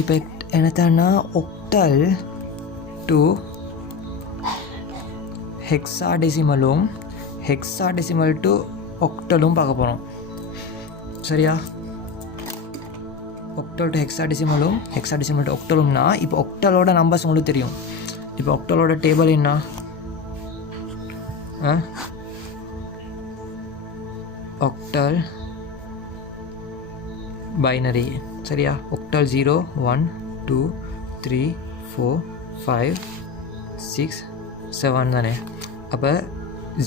இப்போ என்னத்தன்னா ஒக்டல் to ஹெக்ஸாடெசிமலும் hexadecimal to ஒக்டலும் பார்க்க போகிறோம். சரியா? ஒக்டல் டு ஹெக்ஸாடெசிமலும் ஹெக்ஸாடெசிமல் டு ஒக்டலும்னா இப்போ ஒக்டலோட நம்பர்ஸ் உங்களுக்கு தெரியும். இப்போ ஒக்டலோட டேபிள் என்ன? ஒக்டல் பைனரி. சரியா? ஒக்டல் 0 1 2 3 4 5 6 7 தானே. அப்போ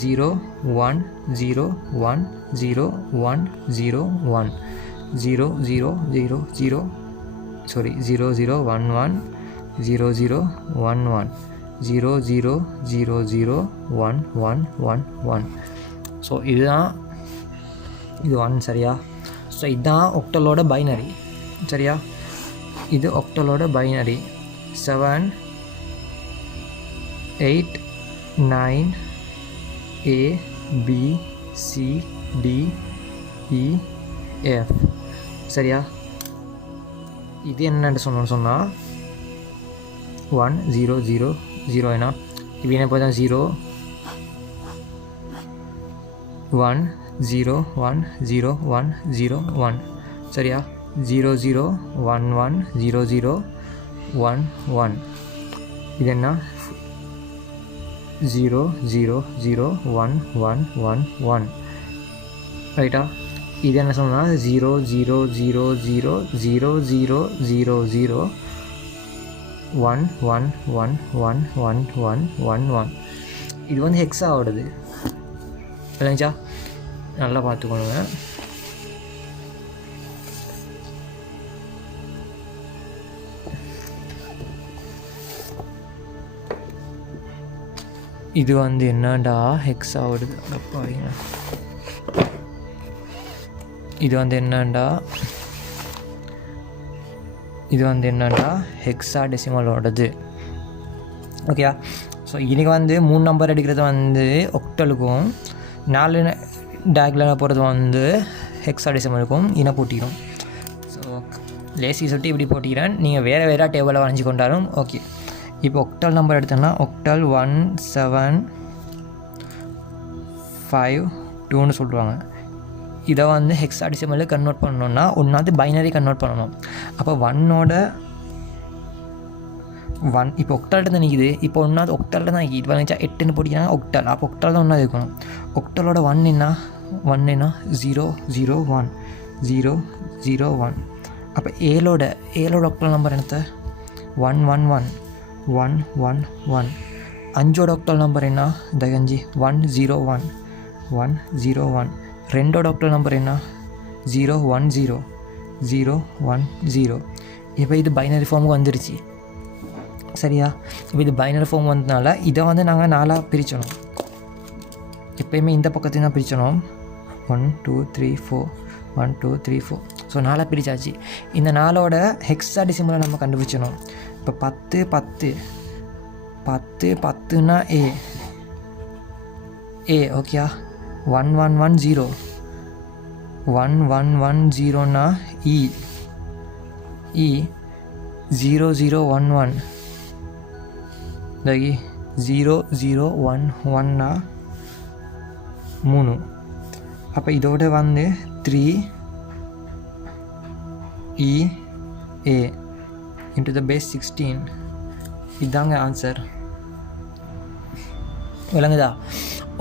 0 1 0 1 0 1 0 1 0 0 0 0 sorry 0 0 1 1 0 0 1 1 0 0 0 0 1 1 1 1. ஸோ இதுதான் இது 1. சரியா? ஸோ இதுதான் ஒக்டலோட பைனரி. சரியா? இது ஒக்டலோட binary 7 8 9 A B C D E F. சரியா? இது என்னென்னு சொன்னால் 1 0 0 0 ஏன்னா இப்போ என்ன பார்த்தா 0 1 0 1 0 1 0 1. சரியா? 0 0 1 1 0 0 1 1. இது என்ன 0 0 0 1 1 1 1. ரைட்டா? இது என்ன சொன்னால் 0 0 0 0 0 0 0 0 1 1 1 1 1 1 1 1. இது வந்து ஹெக்ஸா ஆடுது இல்லைங்களா? நல்லா பார்த்துக்கோங்க. இது வந்து என்னடா ஹெக்ஸா ஆடுது. பாருங்க, இது வந்து என்னண்டா ஹெக்ஸாடெசிமலோடது. ஓகேயா? ஸோ இன்றைக்கி வந்து 3 நம்பர் எடுக்கிறது வந்து ஒக்டலுக்கும் 4 டயக்ராமில் போகிறது வந்து ஹெக்ஸாடெசிமலுக்கும் இன போட்டிடும். ஸோ லேசி சொல்லிட்டு இப்படி போட்டிக்கிறேன். நீங்கள் வேறு டேபிளில் வரைஞ்சி கொண்டாலும் ஓகே. இப்போ ஒக்டல் நம்பர் எடுத்தோன்னா ஒக்டல் 1 7 5 2ன்னு சொல்லுவாங்க. இதை வந்து ஹெக்ஸாடெசிமலில் கன்வெர்ட் பண்ணணுன்னா ஒன்றாவது பைனரி கன்வெர்ட் பண்ணணும். அப்போ 1ஓட 1 இப்போ ஒக்டால்கிட்ட தான் நிற்கிது. இப்போ ஒன்றாவது ஒக்டால்கிட்ட தான் நிற்கிது. இப்போ நினச்சா 8ன்னு போட்டிங்கன்னா ஒக்டால். அப்போ ஒக்டால் தான் ஒன்றாவது இருக்கணும். ஒக்டாலோட 1 என்ன 0 0 1 0 0 1. அப்போ ஏழோட ஒக்டால் நம்பர் என்னத்த 1 1 1 1 1 1. 5ஓட ஒக்டால் நம்பர் என்ன இந்த 5 1 0 1 1 0 1. 2ஓட ஒக்டால் நம்பர் என்ன 0 1 0 0 1 0. இப்போ இது பைனரி ஃபார்முக்கு வந்துடுச்சு. சரியா? இப்போ இது பைனரி ஃபார்ம் வந்ததுனால இதை வந்து நாங்கள் 4ஆக பிரிச்சணும். எப்போயுமே இந்த பக்கத்தையும் தான் பிரிச்சணும். 1 2 3 4 1 2 3 4. ஸோ 4ஆக பிரித்தாச்சு. இந்த 4ஓட ஹெக்ஸாடெசிமலை நம்ம கண்டுபிடிச்சணும். இப்போ 10 10 10 10ன்னா ஏ ஓகேயா? 1 1 1 0 1 1 1 0ன்னா இ 0 0 1 1 இதாகி 0 0 1 1ன்னா 3. அப்போ இதோட வந்து 3 E A into the base 16. இதுதாங்க ஆன்சர். விளங்குதா?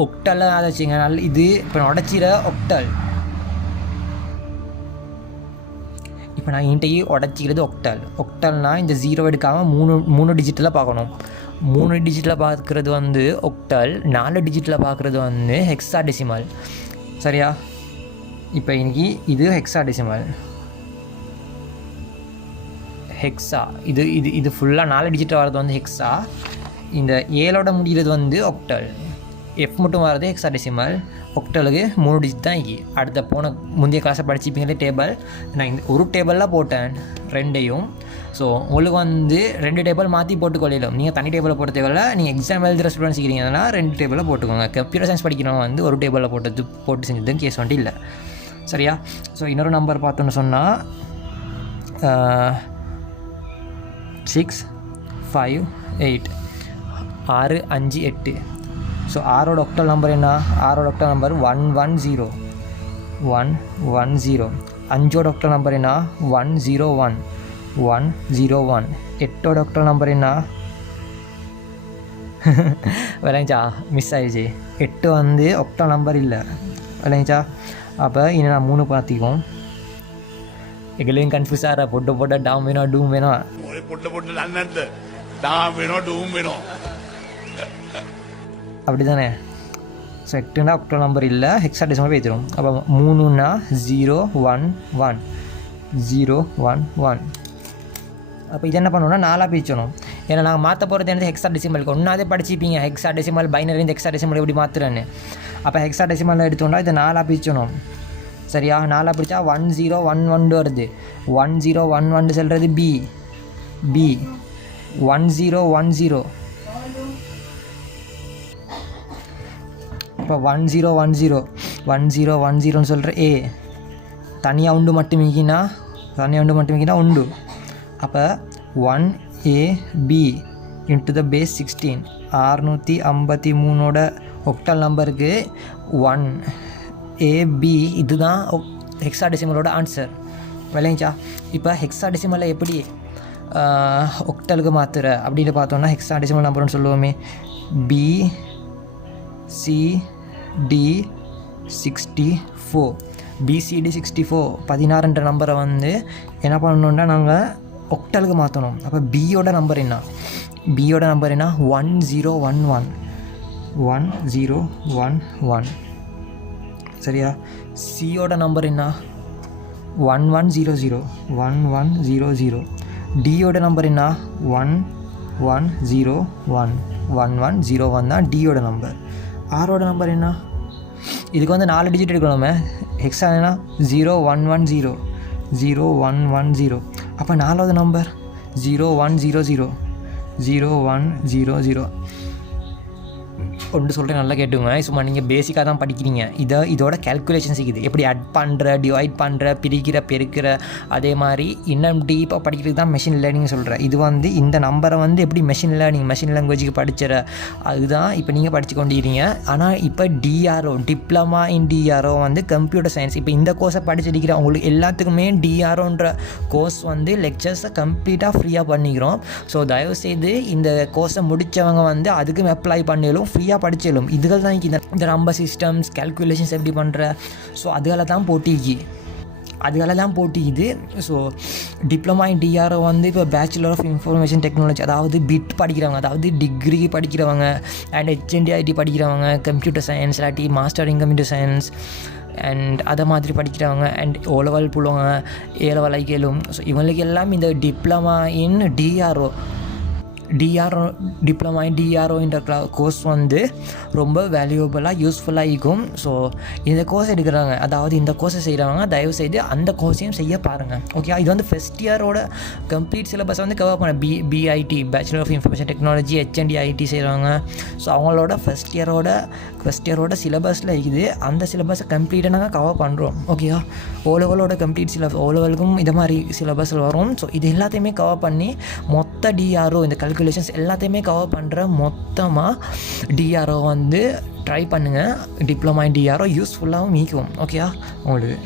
ஒக்டலில் அதைச்சிங்க நல்ல இது இப்போ உடச்சிட ஒக்டல். இப்போ நான் இன்றைக்கி உடச்சிக்கிறது ஒக்டல்னால் இந்த 0 எடுக்காமல் 3 டிஜிட்டில் பார்க்கணும். 3 டிஜிட்டில் பார்க்குறது வந்து ஒக்டல், 4 டிஜிட்டில் பார்க்குறது வந்து ஹெக்ஸாடெசிமல். சரியா? இப்போ இன்றைக்கி இது ஹெக்ஸாடெசிமல் ஹெக்ஸா. இது ஃபுல்லாக 4 டிஜிட்டில் வர்றது வந்து ஹெக்ஸா. இந்த 7ஓட முடிகிறது வந்து ஒக்டல். எஃப் மட்டும் வர்றது ஹெக்ஸாடெசிமல். ஒக்டலுக்கு 3 டிஜிட் தான் அடுத்த முந்தைய கிளாஸை படிச்சுப்பீங்களே டேபிள். நான் இந்த ஒரு டேபிளில் போட்டேன் 2ஐயும். ஸோ உங்களுக்கு வந்து 2 டேபிள் மாற்றி போட்டுக்கொள்ளலாம். நீங்கள் தனி டேபிளில் போட்ட தேவையில்ல. நீங்கள் எக்ஸாம் எழுதுகிற ஸ்டூடெண்ட்ஸ் இருக்கிறீங்கன்னா 2 டேபிளில் போட்டுக்கோங்க. கம்ப்யூட்டர் சயின்ஸ் படிக்கிறவங்க வந்து ஒரு டேபிளில் போட்டு செஞ்சதும் கேஸ் வந்துட்டு இல்லை. சரியா? ஸோ இன்னொரு நம்பர் பார்த்தோன்னு சொன்னால் 6 5 8 6 5 8. ஸோ ஆரோட ஒக்டல் நம்பர் என்ன? ஆரோட ஒக்டல் நம்பர் 110 110. 5ஓட ஒக்டல் நம்பர் என்ன? 101 101. 8ஓட ஒக்டல் நம்பர் என்ன? விளைஞ்சா மிஸ் ஆயிடுச்சு. 8 வந்து ஒக்டல் நம்பர் இல்லை. விளைஞ்சா அப்போ இன்னும் நான் 3 பார்த்திக்கும். எங்களையும் கன்ஃபியூஸ் ஆகிற போட்ட டாம் வேணும் டூம் வேணும் அப்படி தானே. ஸோ 8னா ஒக்டல் நம்பர் இல்லை, ஹெக்ஸாடெசிமல் பேசிடும். அப்போ 3னா 0 1 1 0 1 1. அப்போ இது என்ன பண்ணணும்னா 4ஆக பிரிச்சணும். ஏன்னா நாங்கள் மாற்ற போகிறது என்னது ஹெக்ஸாடெசிமலுக்கு. ஒன்றாவே படிச்சுப்பீங்க ஹெக்ஸாடெசிமல் பைனரி இந்த ஹெக்ஸாடெசிமல் எப்படி மாற்றுறேன்னு. அப்போ ஹெக்ஸாடெசிமல் எடுத்தோம்னா இதை 4ஆக பிரிச்சணும். சரியா? 4ஆக பிரித்தா 1011 வருது. 1011 சொல்கிறது பி 1010. இப்போ 1010 சொல்கிற ஏ தனியாக உண்டு மட்டும் மிக்கினா உண்டு. அப்போ 1AB இன்ட்டு த பேஸ் 16. 653ஓட ஒக்டல் நம்பருக்கு 1AB இதுதான் ஹெக்ஸாடெசிமலோட ஆன்சர். விளைஞ்சா? இப்போ ஹெக்ஸாடெசிமலை எப்படி ஒக்டலுக்கு மாற்றுற அப்படின்னு பார்த்தோன்னா ஹெக்ஸாடெசிமல் நம்பர்னு சொல்லுவோமே. BCD 64 BCD 64 16 நம்பரை வந்து என்ன பண்ணணுன்னா நாங்கள் ஒக்டலுக்கு மாற்றணும். அப்போ பியோட நம்பர் என்ன? 1011 1011. சரியா? சியோட நம்பர் என்ன? 1100 1100. டியோட நம்பர் என்ன? 1101 1101 தான் டியோட நம்பர். ஆரோட நம்பர் என்ன? இதுக்கு வந்து 4 டிஜிட் எடுக்கணுமே. ஹெக்ஸா என்ன? 0110 0110. அப்போ 4வது நம்பர் 0100 0100. ஒன்று சொல்கிறேன், நல்லா கேட்டுங்க. சும்மா நீங்கள் பேசிக்காக தான் படிக்கிறீங்க. இதோட கேல்குலேஷன்ஸ் இருக்குது. எப்படி அட் பண்ணுற, டிவைட் பண்ணுற, பிரிக்கிற, பெருக்கிற, அதே மாதிரி இன்னும் டீப்பாக படிக்கிறதுக்கு தான் மெஷின் லேர்னிங் சொல்கிறேன். இது வந்து இந்த நம்பரை வந்து எப்படி மெஷின் லாங்குவேஜுக்கு படிச்சிட அதுதான் இப்போ நீங்கள் படித்து கொண்டிருக்கீங்க. ஆனால் இப்போ டிஆர்ஓ டிப்ளமா இன் டிஆர்ஓ வந்து கம்ப்யூட்டர் சயின்ஸ். இப்போ இந்த கோர்ஸை படிச்சிருக்கிற உங்களுக்கு எல்லாத்துக்குமே டிஆர்ஓன்ற கோர்ஸ் வந்து லெக்சர்ஸை கம்ப்ளீட்டாக ஃப்ரீயாக பண்ணிக்கிறோம். ஸோ தயவுசெய்து இந்த கோர்ஸை முடித்தவங்க வந்து அதுக்கும் அப்ளை பண்ணிடும், ஃப்ரீயாக படிச்சிடும். இதுகள் தான் இந்த நம்பர் சிஸ்டம்ஸ் கேல்குலேஷன்ஸ் எப்படி பண்ணுற, ஸோ அதுகளை தான் போட்டிக்குது. ஸோ டிப்ளமா இன் டிஆர்ஓ வந்து இப்போ பேச்சுலர் ஆஃப் இன்ஃபர்மேஷன் டெக்னாலஜி, அதாவது பிட் படிக்கிறவங்க, அதாவது டிகிரி படிக்கிறவங்க, அண்ட் HND படிக்கிறவங்க, கம்ப்யூட்டர் சயின்ஸ் இல்லாட்டி master in computer science and அதை மாதிரி படிக்கிறவங்க, அண்ட் O லெவல் போடுவாங்க, A லெவல் ஐகேலும். ஸோ இவங்களுக்கு எல்லாம் இந்த டிப்ளமா இன் டிப்ளமா இன் டிஆர்ஓன்ற கோர்ஸ் வந்து ரொம்ப வேல்யூபிளாக யூஸ்ஃபுல்லாக இருக்கும். ஸோ இந்த கோர்ஸ் எடுக்கிறாங்க, அதாவது இந்த கோர்ஸை செய்கிறவங்க தயவுசெய்து அந்த கோர்ஸையும் செய்ய பாருங்கள். ஓகே, இது வந்து ஃபஸ்ட் இயரோட கம்ப்ளீட் சிலபஸை வந்து கவர் பண்ண BIT bachelor of information technology HND IT செய்கிறவங்க. ஸோ அவங்களோட ஃபஸ்ட் இயரோட சிலபஸில் இருக்குது. அந்த சிலபஸை கம்ப்ளீட்டாக நாங்கள் கவர் பண்ணுறோம். ஓகேவா? O லெவலோட கம்ப்ளீட் O லெவலுக்கும் இது மாதிரி சிலபஸில் வரும். ஸோ இது எல்லாத்தையுமே கவர் பண்ணி மொத்த டிஆர்ஓ இந்த கல்குலேஷன்ஸ் எல்லாத்தையுமே கவர் பண்ணுற மொத்தமாக டிஆர்ஓ வந்து ட்ரை பண்ணுங்கள். டிப்ளமா இன் டிஆர்ஓ யூஸ்ஃபுல்லாகவும் மீக்கும். ஓகேவா உங்களுக்கு?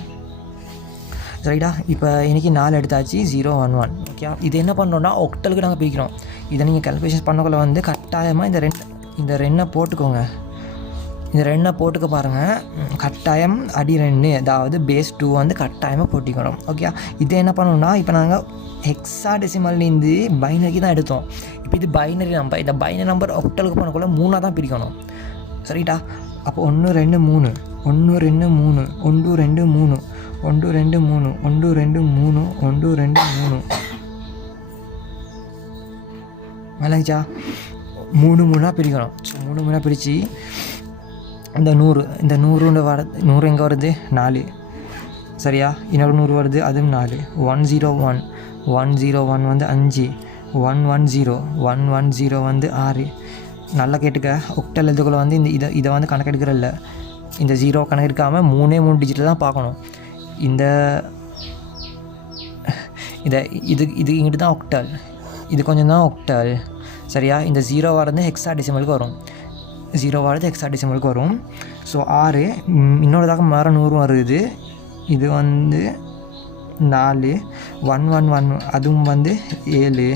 சரிடா, இப்போ இன்றைக்கி 4 எடுத்தாச்சு 011. ஓகே, இது என்ன பண்ணுறோன்னா ஒக்டலுக்கு நாங்கள் பிரிக்கிறோம். இதை நீங்கள் கால்குலேஷன் பண்ணக்குள்ள வந்து கட்டாயமாக இந்த ரெண்டை போட்டுக்கோங்க. இந்த ரெண்டை போட்டுக்க பாருங்கள். கட்டாயம் அடி 2, அதாவது பேஸ் 2 வந்து கட்டாயமாக போட்டிக்கணும். ஓகே, இது என்ன பண்ணணும்னா இப்போ நாங்கள் ஹெக்ஸாடெசிமல்லேருந்து பைனரிக்கு தான் எடுத்தோம். இப்போ இது பைனரி நம்பர். இந்த பைனரி நம்பர் ஒக்டலுக்கு போனக்குள்ள 3ஆக தான் பிரிக்கணும். சரிட்டா? அப்போ 1 2 3 1 2 3 1 2 3 1 2 3 1 2 3 1 2 3 மேலேச்சா 3 3ஆக பிரிக்கணும். ஸோ 3 3ஆக பிரித்து இந்த 100 எங்கே வருது? 4. சரியா? இன்னொரு 100 வருது, அதுவும் 4. 101 வந்து 5. 110 வந்து 6. நல்லா கேட்டுக்க, ஒக்டல் எழுதுக்குள்ள வந்து இதை வந்து கணக்கெடுக்கிறல்ல, இந்த 0 கணக்கெடுக்காமல் 3 டிஜிட்டில் தான் பார்க்கணும். இது இங்கிட்டு தான் ஒக்டல், இது கொஞ்சம் தான் ஒக்டல் சரியா. இந்த 0 வரது ஹெக்ஸாடெசிமலுக்கு வரும், 0 வரது ஹெக்ஸாடெசிமலுக்கு வரும். ஸோ 6 இன்னொருதாக மாற 100 வருது. இது வந்து 4 1 1 1 அதுவும் வந்து 7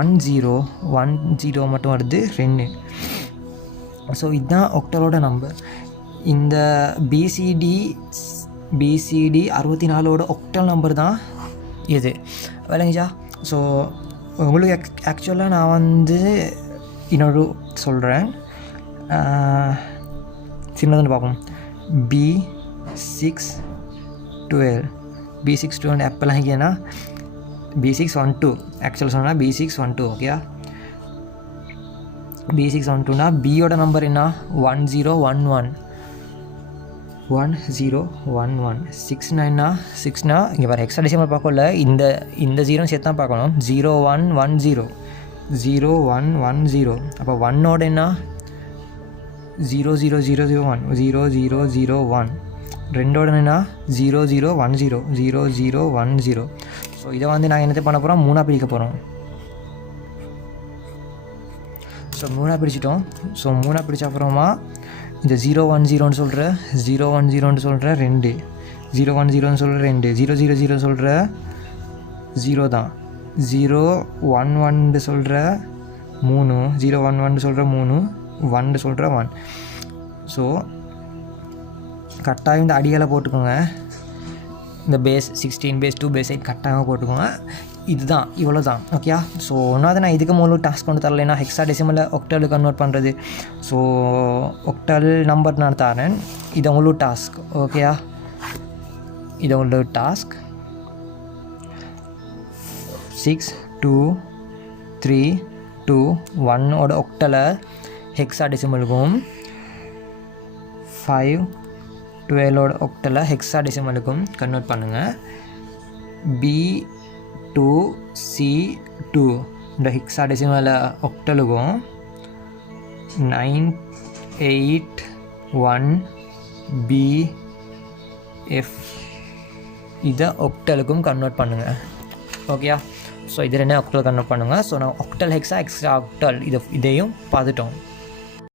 1 0 1 0 மட்டும் வருது 2. ஸோ இதுதான் ஒக்டலோட நம்பர். இந்த பிசிடி 64ஓட ஒக்டல் நம்பர் தான் இது விளங்கிச்சா. ஸோ உங்களுக்கு ஆக்சுவலாக நான் வந்து இன்னொரு சொல்கிறேன், சின்னதுன்னு பார்ப்போம். B612 B612 எப்போல்லாம் இங்கேனா B612 ஆக்சுவலாக சொன்னால் B612 ஓகேயா. B612னா பியோட நம்பர் என்ன 1011 1011. 69னா 6னா இங்கே வேறு ஹெக்ஸாடெசிமல் பார்க்கல, இந்த 0 சேர்த்து தான் பார்க்கணும். 0110 0110. அப்போ 1ஓட என்ன 00001 0001. 2ஓட என்ன 0010 0010. ஸோ இதை வந்து நாங்கள் என்னத்தை பண்ண போகிறோம், 3ஆக பிரிக்க போகிறோம். ஸோ 3ஆக பிரிச்சிட்டோம். ஸோ 3ஆக பிரித்த அப்புறமா இந்த 010ன்னு சொல்கிற 010ன்னு சொல்கிற 2 010ன்னு சொல்கிற 2 000 சொல்கிற 0 தான் 011 சொல்கிற 3 011 சொல்கிற 3 1 சொல்கிற 1. ஸோ கட்டாயம் இந்த அடிகளை போட்டுக்கோங்க. இந்த பேஸ் 16 பேஸ் 2 பேஸ் 8 கட்டாயமாக போட்டுக்கோங்க. இதுதான் இவ்வளோ தான் ஓகேயா. ஸோ ஒன்றாவது நான் இதுக்கு மூலம் டாஸ்க் கொண்டு தரலைன்னா ஹெக்ஸாடெசிமலில் ஒக்டல் கன்வெர்ட் பண்ணுறது. ஸோ ஒக்டல் நம்பர் நான் தரேன், இது உங்களுக்கு டாஸ்க் ஓகேயா. இது உங்களுக்கு டாஸ்க் 6 2 3 2 1ஓட ஒக்டலை ஹெக்ஸாடெசிமலுக்கும் 5 12ஓட ஒக்டலை ஹெக்ஸாடெசிமலுக்கும் கன்வெர்ட் பண்ணுங்கள். B2C2 இந்த ஹெக்ஸாடெசிமல் ஒக்டலுக்கும் 981BF இதை ஒக்டலுக்கும் கன்வெர்ட் பண்ணுங்கள் ஓகேயா. ஸோ இது 2 ஒக்டல் கன்வெர்ட் பண்ணுங்கள். ஸோ நான் ஒக்டல் ஹெக்ஸா எக்ஸ்ட்ரா ஒக்டல் இதையும் பார்த்துட்டோம்.